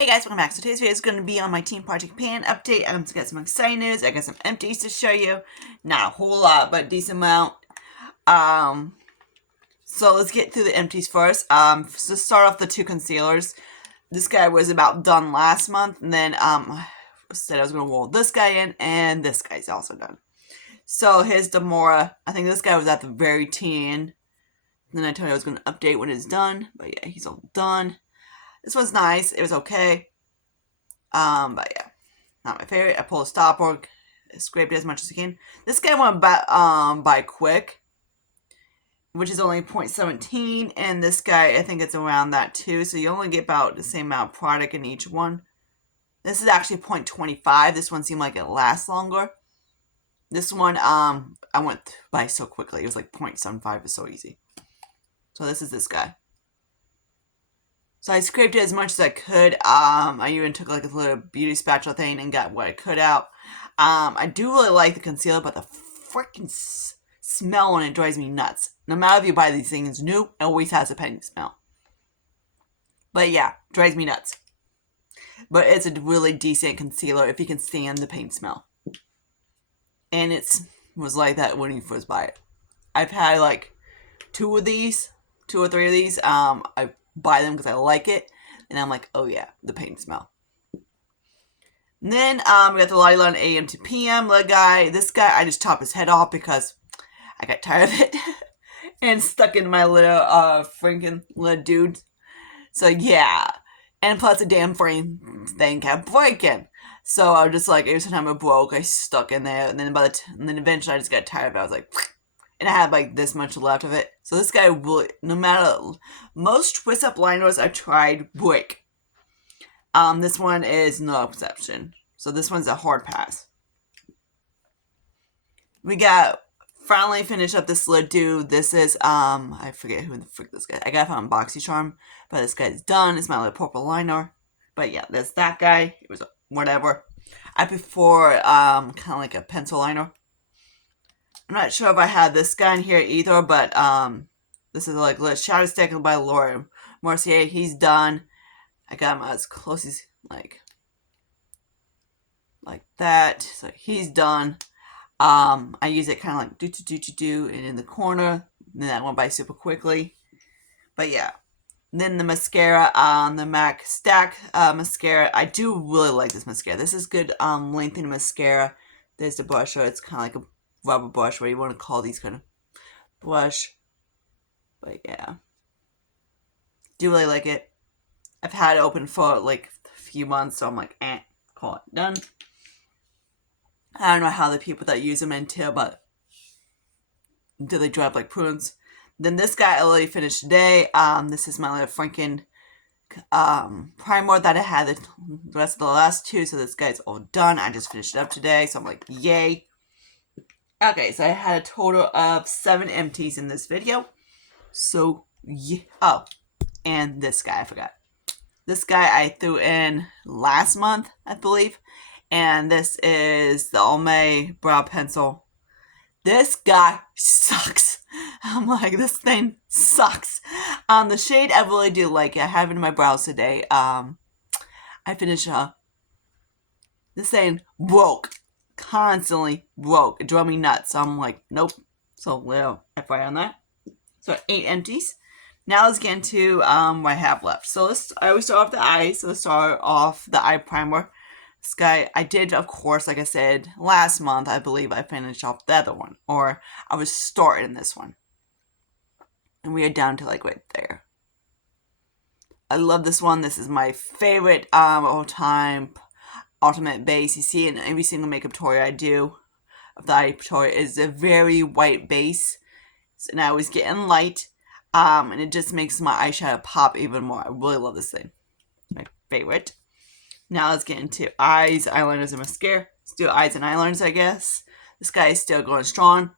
Hey guys, welcome back. So today's video is going to be on my Team Project Pan update. I'm going to get some exciting news. I got some empties to show you. Not a whole lot, but a decent amount. So let's get through the empties first. So start off the two concealers. This guy was about done last month, and then said I was going to roll this guy in, and this guy's also done. So here's Demora. I think this guy was at the very end. Then I told you I was going to update when it's done, but yeah, he's all done. This was nice. It was okay. But yeah, not my favorite. I pulled a stopper, scraped it as much as I can. This guy went by quick, which is only 0.17, and this guy, I think it's around that too. So you only get about the same amount of product in each one. This is actually 0.25. This one seemed like it lasts longer. This one, I went by so quickly. It was like 0.75. It was so easy. So this is this guy. So I scraped it as much as I could. I even took like a little beauty spatula thing and got what I could out. I do really like the concealer, but the freaking smell on it drives me nuts. No matter if you buy these things new, it always has a penny smell. But yeah, drives me nuts. But it's a really decent concealer if you can stand the paint smell. And it was like that when you first buy it. I've had like two or three of these. I buy them because I like it, and I'm like, oh yeah, the paint smell. And then we got the eyeliner AM to PM guy. This guy, I just chopped his head off because I got tired of it and stuck in my little freaking little dude. So yeah, and plus the damn frame thing kept breaking. So I was just like, every time it broke, I stuck in there, and then and then eventually I just got tired of it. I was like, and I had like this much left of it. So this guy really, no matter, most twist up liners I've tried break. This one is no exception. So this one's a hard pass. We got finally finished up this little dude. This is I forget who the frick this guy. I got it from BoxyCharm, but this guy's done. It's my little purple liner. But yeah, there's that guy. It was whatever. I prefer kind of like a pencil liner. I'm not sure if I had this guy in here either, but this is like a shadow stick by Laura Mercier. He's done. I got him as close as like that. So he's done. I use it kind of like do and in the corner. And then that went by super quickly. But yeah. Then the mascara, the MAC Stack mascara. I do really like this mascara. This is good lengthening mascara. There's the brush, so it's kind of like a rubber brush, what you want to call these kind of brush. But yeah, do really like it. I've had it open for like a few months, so I'm like, call it done. I don't know how the people that use them until, but until they drop like prunes. Then this guy I already finished today. This is my little Franken primer that I had the rest of the last two, so this guy's all done. I just finished it up today, so I'm like, yay. Okay, so I had a total of 7 empties in this video. So, yeah. Oh, and this guy, I forgot. This guy I threw in last month, I believe. And this is the Almay Brow Pencil. This guy sucks. I'm like, this thing sucks. The shade, I really do like it. I have it in my brows today. I finished this thing broke. Constantly broke. It drove me nuts. So I'm like, nope. So little FYI on that. So 8 empties. Now let's get into what I have left. So I always start off the eyes. So let's start off the eye primer. This guy, I did, of course, like I said, last month, I believe I finished off the other one. Or I was starting this one. And we are down to like right there. I love this one. This is my favorite all-time ultimate base. You see it in every single makeup tutorial I do of the eye tutorial. Is a very white base, and I always get in light, and it just makes my eyeshadow pop even more. I really love this thing. It's my favorite. Now let's get into eyes, eyeliners, and mascara. Let's do eyes and eyeliners, I guess. This guy is still going strong.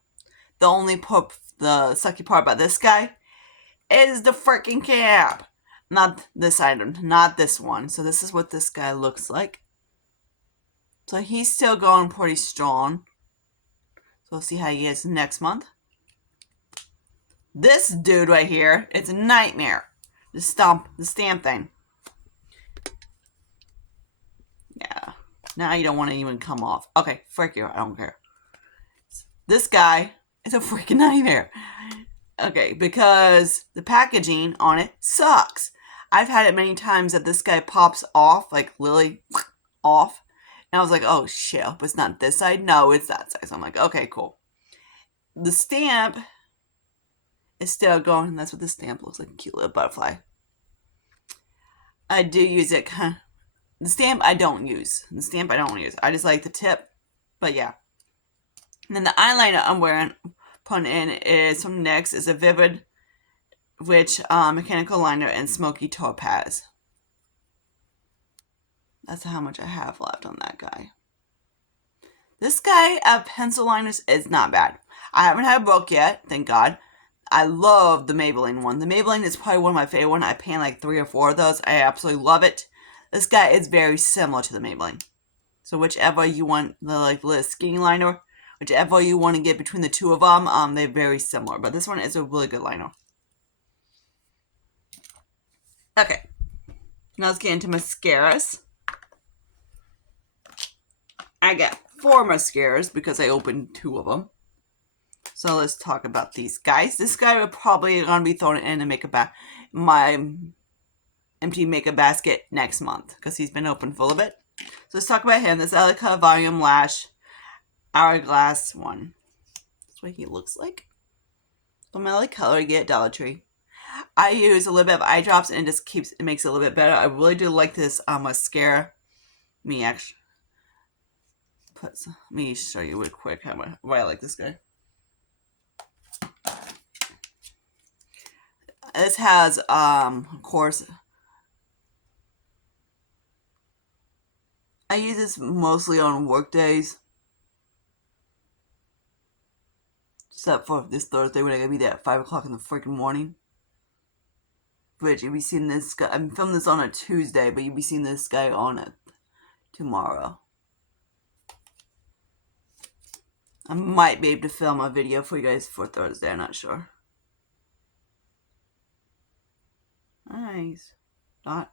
The only the sucky part about this guy is the freaking cap. Not this item, not this one. So this is what this guy looks like. So he's still going pretty strong. So we'll see how he is next month. This dude right here, it's a nightmare. The stamp thing. Now you don't want to even come off. Okay, frick you. I don't care. This guy is a freaking nightmare. Okay, because the packaging on it sucks. I've had it many times that this guy pops off, like literally off. And I was like, oh shit, but it's not this side. No, it's that side. So I'm like, okay, cool. The stamp is still going. That's what the stamp looks like. A cute little butterfly. I do use it. The stamp I don't use. I just like the tip. But yeah. And then the eyeliner I'm wearing, putting in is from NYX. It's a Vivid Witch mechanical liner in Smoky Topaz. That's how much I have left on that guy. This guy of pencil liners is not bad. I haven't had a broke yet, thank God. I love the Maybelline one. The Maybelline is probably one of my favorite ones. I paint like 3 or 4 of those. I absolutely love it. This guy is very similar to the Maybelline. So whichever you want, the like little skinny liner, whichever you want to get between the two of them, they're very similar. But this one is a really good liner. Okay. Now let's get into mascaras. I got 4 mascaras because I opened 2 of them. So let's talk about these guys. This guy will probably going to be thrown in my empty makeup basket next month because he's been open for a little bit. So let's talk about him. This Elica Volume Lash Hourglass one. That's what he looks like. From LA Color, you get Dollar Tree. I use a little bit of eye drops and it makes it a little bit better. I really do like this mascara. Let me show you real quick why I like this guy. This has, of course, I use this mostly on work days. Except for this Thursday when I gotta be there at 5 o'clock in the freaking morning. Which you'll be seeing this guy. I'm filming this on a Tuesday, but you'll be seeing this guy on it tomorrow. I might be able to film a video for you guys for Thursday, I'm not sure. Nice. Not.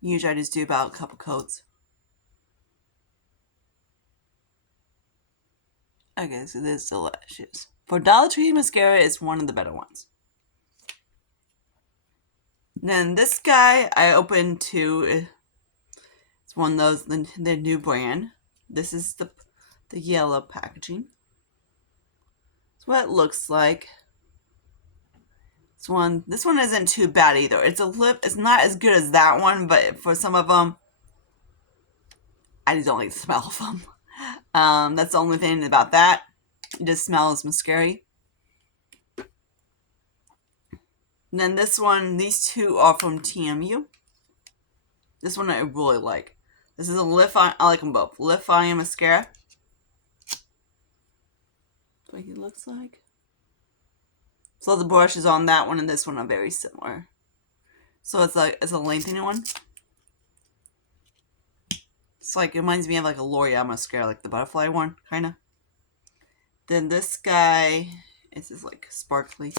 Usually I just do about a couple coats. Okay, so this is the lashes. For Dollar Tree mascara, it's one of the better ones. Then this guy I opened to. It's one of those the new brand. This is the yellow packaging. That's what it looks like. This one isn't too bad either. It's not as good as that one, but for some of them, I just don't like the smell of them. That's the only thing about that. It just smells mascara. And then this one, these 2 are from TMU. This one I really like. This is a Lift On. I like them both. Lift On mascara. That's what he looks like. So the brushes on that one and this one are very similar. So it's a lengthening one. It's like, it reminds me of like a L'Oreal mascara, like the butterfly one, kind of. Then this guy, this is like sparkly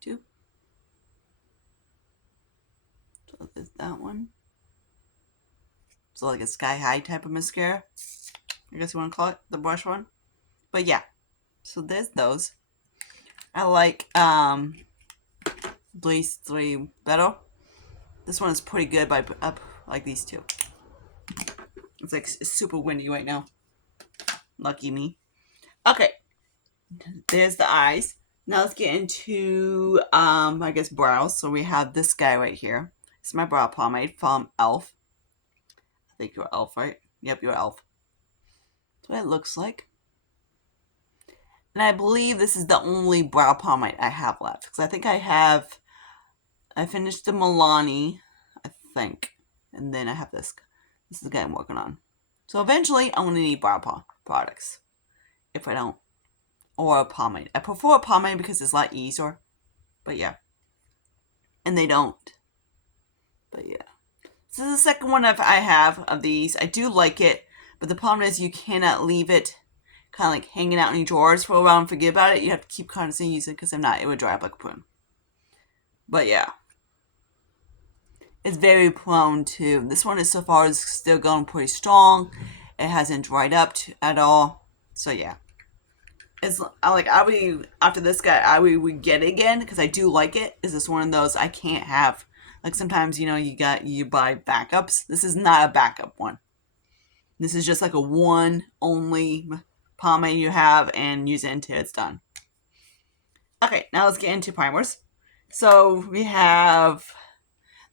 too. So there's that one. So like a sky high type of mascara, I guess you want to call it, the brush one. But yeah, so there's those. I like these 3 better. This one is pretty good, but I like these 2. It's like it's super windy right now. Lucky me. Okay, there's the eyes. Now let's get into I guess brows. So we have this guy right here. It's my brow pomade from e.l.f. I think you're e.l.f., right? Yep, you're e.l.f. That's what it looks like. And I believe this is the only brow pomade I have left. Because I think I finished the Milani, I think. And then I have this. This is the guy I'm working on. So eventually, I'm going to need brow products. If I don't. Or a pomade. I prefer a pomade because it's a lot easier. But yeah. And they don't. But yeah. This is the second one I have of these. I do like it. But the problem is you cannot leave it kind of like hanging out in your drawers for a while and forget about it. You have to keep constantly using it because if not, it would dry up like a prune. But yeah. is very prone to. This one is so far is still going pretty strong. It hasn't dried up at all. So yeah. It's like I would after this guy I would get it again because I do like it. Is this one of those I can't have? Like sometimes you buy backups. This is not a backup one. This is just like a one only pomade you have and use it until it's done. Okay, now let's get into primers. So we have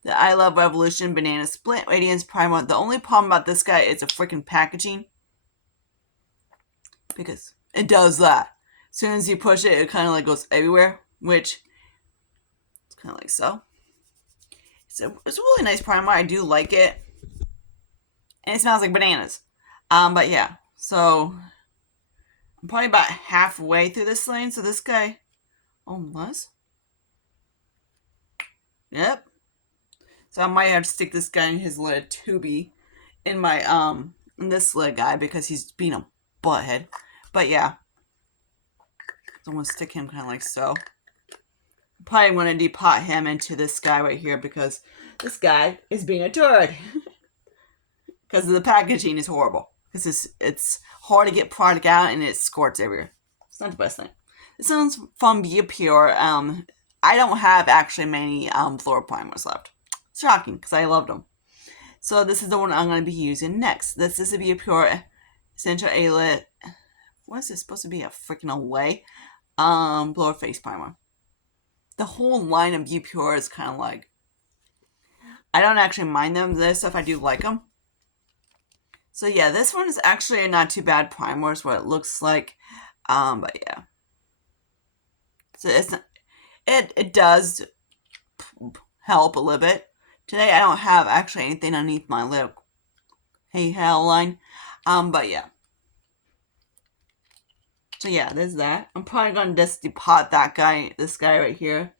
the I Love Revolution Banana Split Radiance Primer. The only problem about this guy is the freaking packaging. Because it does that. As soon as you push it, it kind of like goes everywhere, which it's kind of like so. It's a really nice primer. I do like it. And it smells like bananas. But yeah, so I'm probably about halfway through this lane. So this guy almost. Yep. So I might have to stick this guy in his little tubey in my in this little guy because he's being a butthead. But yeah. So I'm gonna stick him kind of like so. I'm probably gonna depot him into this guy right here because this guy is being a turd. Because the packaging is horrible. Because it's hard to get product out and it squirts everywhere. It's not the best thing. This one's from Be Pure. I don't have actually many floral primers left. It's shocking because I loved them. So this is the one I'm going to be using next. This is a Be Pure Essential A-Lit. What is this supposed to be? A freaking away? Blower face primer. The whole line of Be Pure is kind of like, I don't actually mind them. This stuff I do like them. So yeah, this one is actually not too bad primer is what it looks like. But yeah. So it does help a little bit. Today I don't have actually anything underneath my lip hairline. But yeah. So yeah, there's that. I'm probably gonna just depot this guy right here.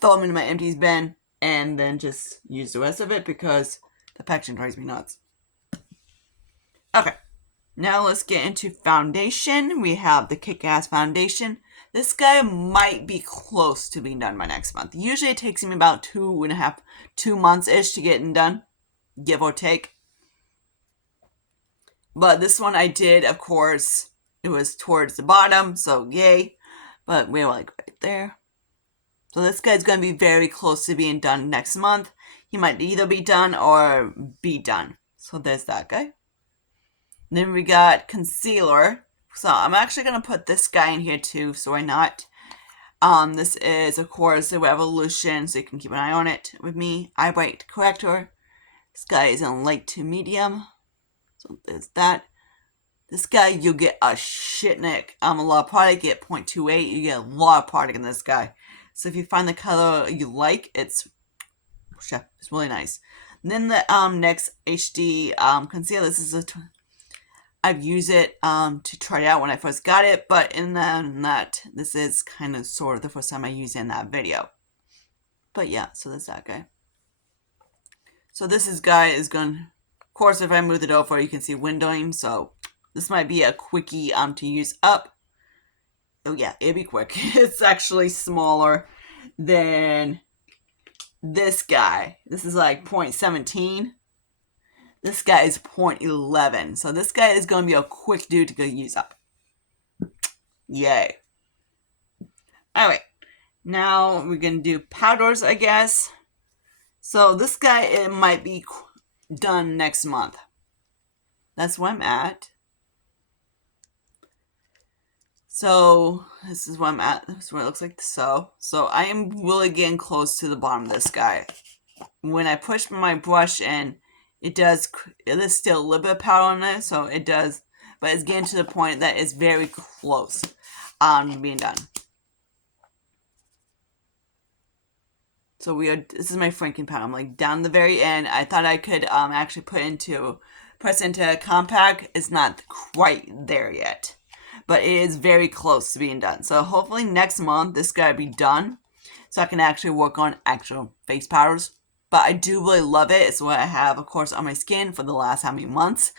Throw him into my empties bin and then just use the rest of it because the packaging drives me nuts. Okay, now let's get into foundation. We have the Kick-Ass Foundation. This guy might be close to being done by next month. Usually it takes me about 2 months-ish to get it done, give or take. But this one I did, of course, it was towards the bottom, so yay. But we're like right there. So this guy's going to be very close to being done next month. He might either be done or be done. So there's that guy. Then we got concealer. So I'm actually going to put this guy in here too, so why not? This is, of course, the Revolution, so you can keep an eye on it with me. Eye Bright Corrector. This guy is in light to medium. So there's that. This guy, you'll get a shitnik. A lot of product, you get 0.28. You get a lot of product in this guy. So if you find the color you like, it's really nice. And then the next HD concealer. This is I've used it to try it out when I first got it, but this is kind of sort of the first time I used it in that video. But yeah, so that's that guy. So this guy is going, of course, if I move it over, you can see windowing. So this might be a quickie to use up. Oh yeah, it'd be quick. It's actually smaller than this guy. This is like 0.17. This guy is 0.11. So this guy is going to be a quick dude to go use up. Yay. Alright. Now we're going to do powders, I guess. So this guy, it might be done next month. That's where I'm at. So this is where I'm at. This is where it looks like so. So I am really getting close to the bottom of this guy. When I push my brush in, it is still a little bit of powder on it, so it does, but it's getting to the point that it's very close to being done. So this is my franking powder. I'm like down the very end. I thought I could actually press into a compact. It's not quite there yet, but it is very close to being done. So hopefully next month this gotta be done, so I can actually work on actual face powders. But I do really love it. It's what I have, of course, on my skin for the last how many months.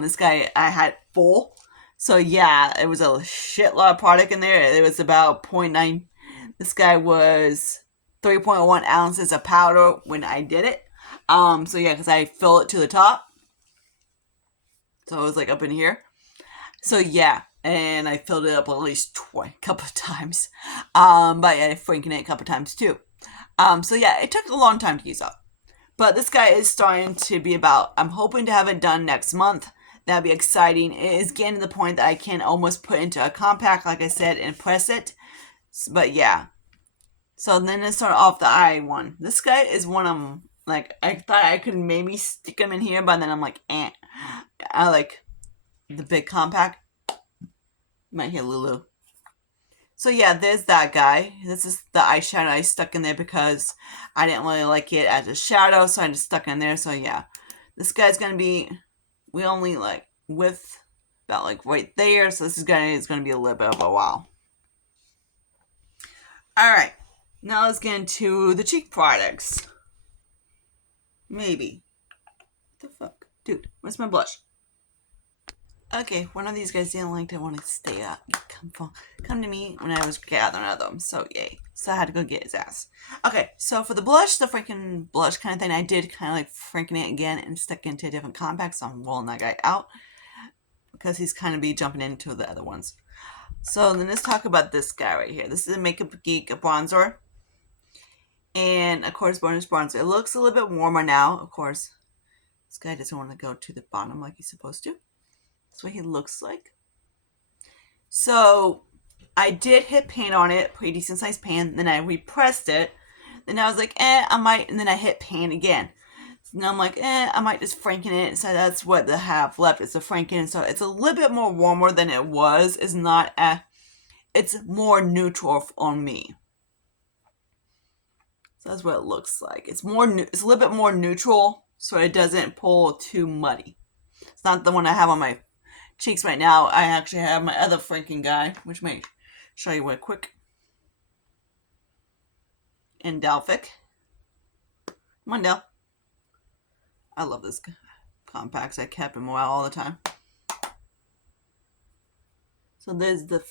This guy, I had full. So yeah, it was a shit lot of product in there. It was about 0.9. This guy was 3.1 ounces of powder when I did it. So yeah, because I fill it to the top. So it was like up in here. So yeah, and I filled it up at least a couple of times. But yeah, I franken it a couple of times too. So yeah, it took a long time to use up. But this guy is starting to be about, I'm hoping to have it done next month. That'd be exciting. It is getting to the point that I can almost put into a compact, like I said, and press it. But yeah. So then let's start off the eye one. This guy is one of them. Like, I thought I could maybe stick him in here, but then I'm like, eh. I like the big compact. Might hit Lulu. So yeah, there's that guy. This is the eyeshadow I stuck in there because I didn't really like it as a shadow, so I just stuck in there. So yeah, this guy's gonna be, we only like with about like right there. So this is gonna be a little bit of a while. All right, now let's get into the cheek products. Maybe. What the fuck, dude? Where's my blush? Okay, one of these guys didn't like to want to stay up. Come to me when I was gathering of them. So yay. So I had to go get his ass. Okay, so for the blush, the freaking blush kind of thing, I did kind of like franken it again and stuck into a different compact. So I'm rolling that guy out because he's kind of be jumping into the other ones. So then let's talk about this guy right here. This is a Makeup Geek bronzer. And of course, bonus bronzer. It looks a little bit warmer now, of course. This guy doesn't want to go to the bottom like he's supposed to. That's what he looks like. So I did hit paint on it, pretty decent sized paint. Then I repressed it. Then I was like, I might. And then I hit paint again. So now I'm like, I might just franken it. So that's what the half left is the franken. So it's a little bit more warmer than it was. It's not it's more neutral on me. So that's what it looks like. It's it's a little bit more neutral, so it doesn't pull too muddy. It's not the one I have on my cheeks right now. I actually have my other franken guy, which may show you real quick. In Delphic. Come on, Del. I love this compacts. I kept him all the time. So there's the,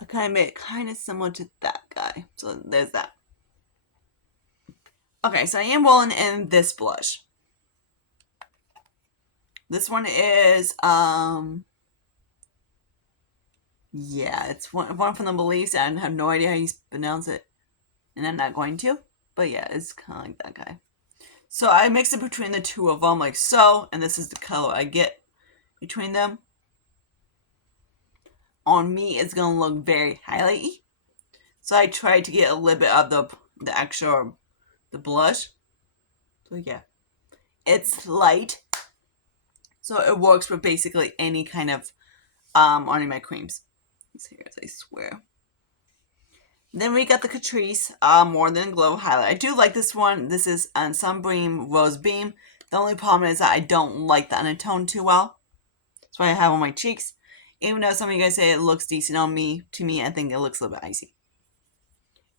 I kind of made it kind of similar to that guy. So there's that. Okay, so I am rolling in this blush. This one is, yeah, it's one from the Beliefs. I have no idea how you pronounce it, and I'm not going to. But yeah, it's kind of like that guy. So I mix it between the two of them like so, and this is the color I get between them. On me, it's going to look very highlighty. So I tried to get a little bit of the actual, the blush. So yeah, it's light. So it works for basically any kind of on my creams. These hairs, I swear. Then we got the Catrice More Than Glow highlight. I do like this one. This is Sunbeam Rose Beam. The only problem is that I don't like the undertone too well. That's why I have on my cheeks. Even though some of you guys say it looks decent on me, to me I think it looks a little bit icy.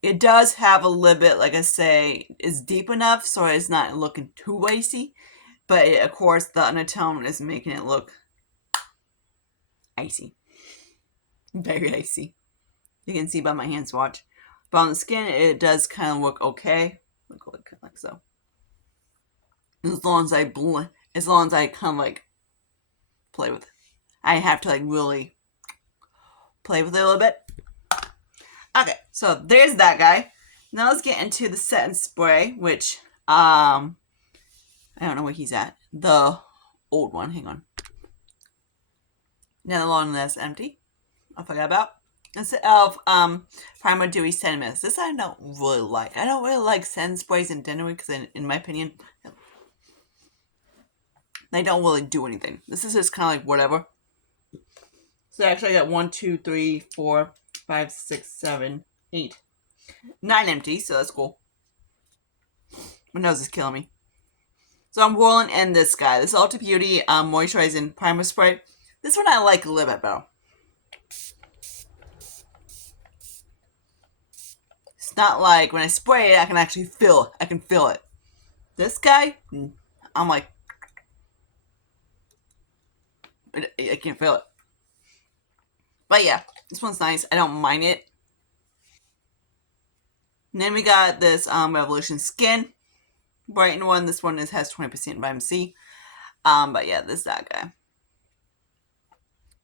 It does have a little bit, like I say, it's deep enough so it's not looking too icy. But of course the undertone is making it look icy. Very icy. You can see by my hand swatch. But on the skin, it does kind of look okay. Look like so. As long as I kind of like play with it. I have to like really play with it a little bit. Okay, so there's that guy. Now let's get into the set and spray, which I don't know where he's at. The old one. Hang on. Another one that's empty. I forgot about. Instead of Primer Dewy Setting Mist. This I don't really like. I don't really like setting sprays in general because, in my opinion, they don't really do anything. This is just kind of like whatever. So actually, I got 1, 2, 3, 4, 5, 6, 7, 8, 9 empties. So that's cool. My nose is killing me. So I'm rolling in this guy. This Ulta Beauty Moisturizing Primer Spray. This one I like a little bit better. It's not like when I spray it, I can actually feel it. I can feel it. This guy, I'm like, I can't feel it. But yeah, this one's nice. I don't mind it. And then we got this Revolution Skin Brighten one. This one has 20% vitamin C. But yeah, this is that guy.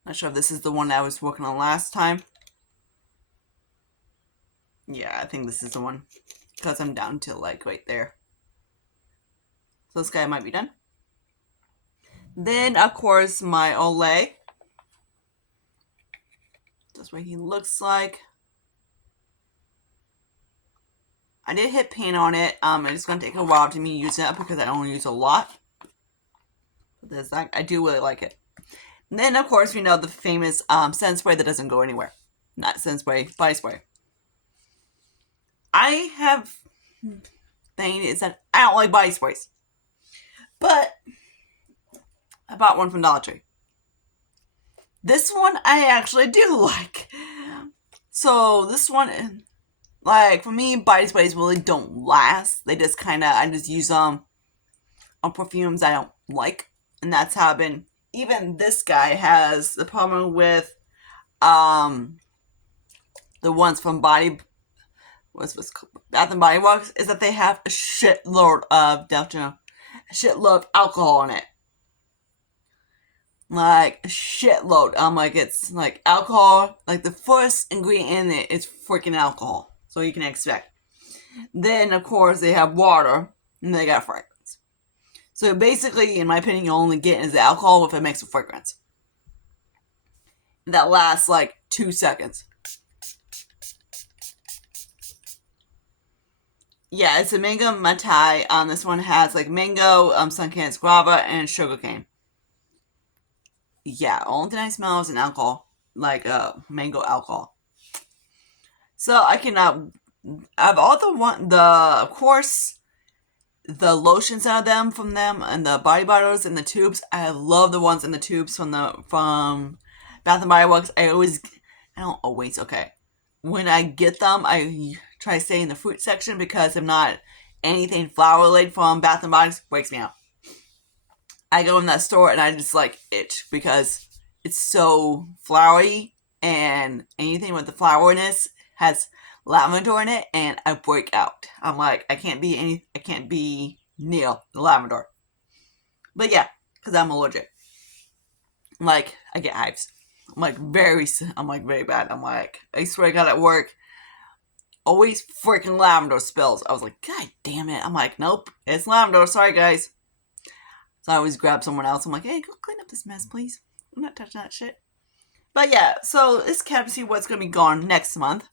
Not sure if this is the one I was working on last time. Yeah, I think this is the one. Because I'm down to like right there. So this guy might be done. Then, of course, my Olay. That's what he looks like. I did hit paint on it. It's going to take a while to me using it because I don't use a lot. But there's that. I do really like it. And then, of course, we know the famous scent spray that doesn't go anywhere. Not scent spray, body spray. I have thing is that I don't like body sprays. But I bought one from Dollar Tree. This one I actually do like. So this one, like for me, body sprays really don't last. They just I just use them on perfumes I don't like. And that's how I've been. Even this guy has the problem with the ones from Bath and Body Works is that they have a shitload of alcohol in it. Like a shitload. Like it's like alcohol. Like the first ingredient in it is freaking alcohol. So you can expect. Then of course they have water and they got fragrance. So basically, in my opinion, you only get is the alcohol with a mix of fragrance. That lasts like 2 seconds. Yeah, it's a mango matai. This one has like mango, sun-kissed guava, and sugarcane. Yeah, only thing I smell is an alcohol, like mango alcohol. So I can I've all of course, the lotions out of them from them and the body bottles and the tubes. I love the ones in the tubes from Bath and Body Works. When I get them, I try to stay in the fruit section because if not, anything flower related from Bath and Body Works breaks me out. I go in that store and I just like itch because it's so flowery and anything with the floweriness has lavender in it and I break out. I'm like, I can't be near the lavender. But yeah, because I'm allergic. Like, I get hives. I'm like very bad. I'm like, I swear to God at work, always freaking lavender spills. I was like, God damn it. I'm like, nope, it's lavender. Sorry, guys. So I always grab someone else. I'm like, hey, go clean up this mess, please. I'm not touching that shit. But yeah, so this cap to see what's going to be gone next month.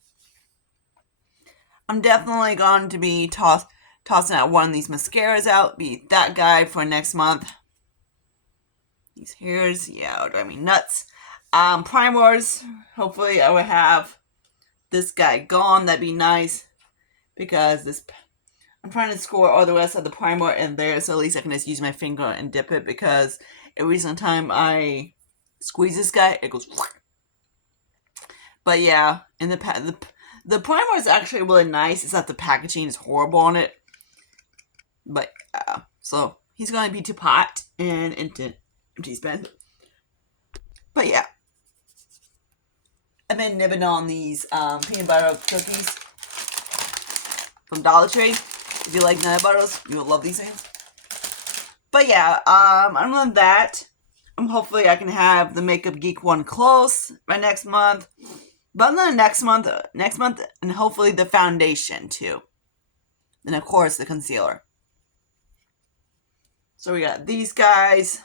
I'm definitely going to be tossing out one of these mascaras out. Be that guy for next month. These hairs, yeah, it'll drive me nuts. Primers, hopefully I will have this guy gone. That'd be nice. Because I'm trying to score all the rest of the primer in there, so at least I can just use my finger and dip it, because every single time I squeeze this guy, it goes. But yeah, in the primer is actually really nice. It's that the packaging is horrible on it. But so he's going to be to pot and into empties bin. But yeah, I've been nibbling on these peanut butter cookies from Dollar Tree. If you like nut butters, you'll love these things. But yeah, other than that, hopefully I can have the Makeup Geek one close by next month. But then next month, and hopefully the foundation too. And of course the concealer. So we got these guys,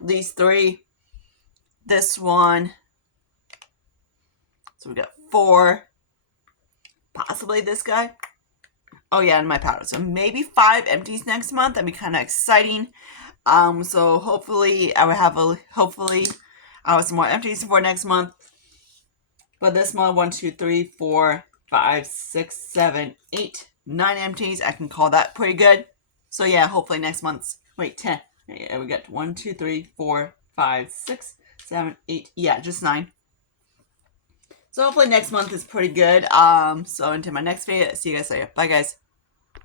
these three, this one. So we got 4, possibly this guy. Oh yeah, and my powder. So maybe 5 empties next month. That'd be kind of exciting. So hopefully I will have some more empties for next month. But this month, 1, 2, 3, 4, 5, 6, 7, 8, 9 empties. I can call that pretty good. So yeah, hopefully next month's 10. Yeah, we got 1, 2, 3, 4, 5, 6, 7, 8. Yeah, just 9. So hopefully next month is pretty good. So until my next video, see you guys later. Bye guys.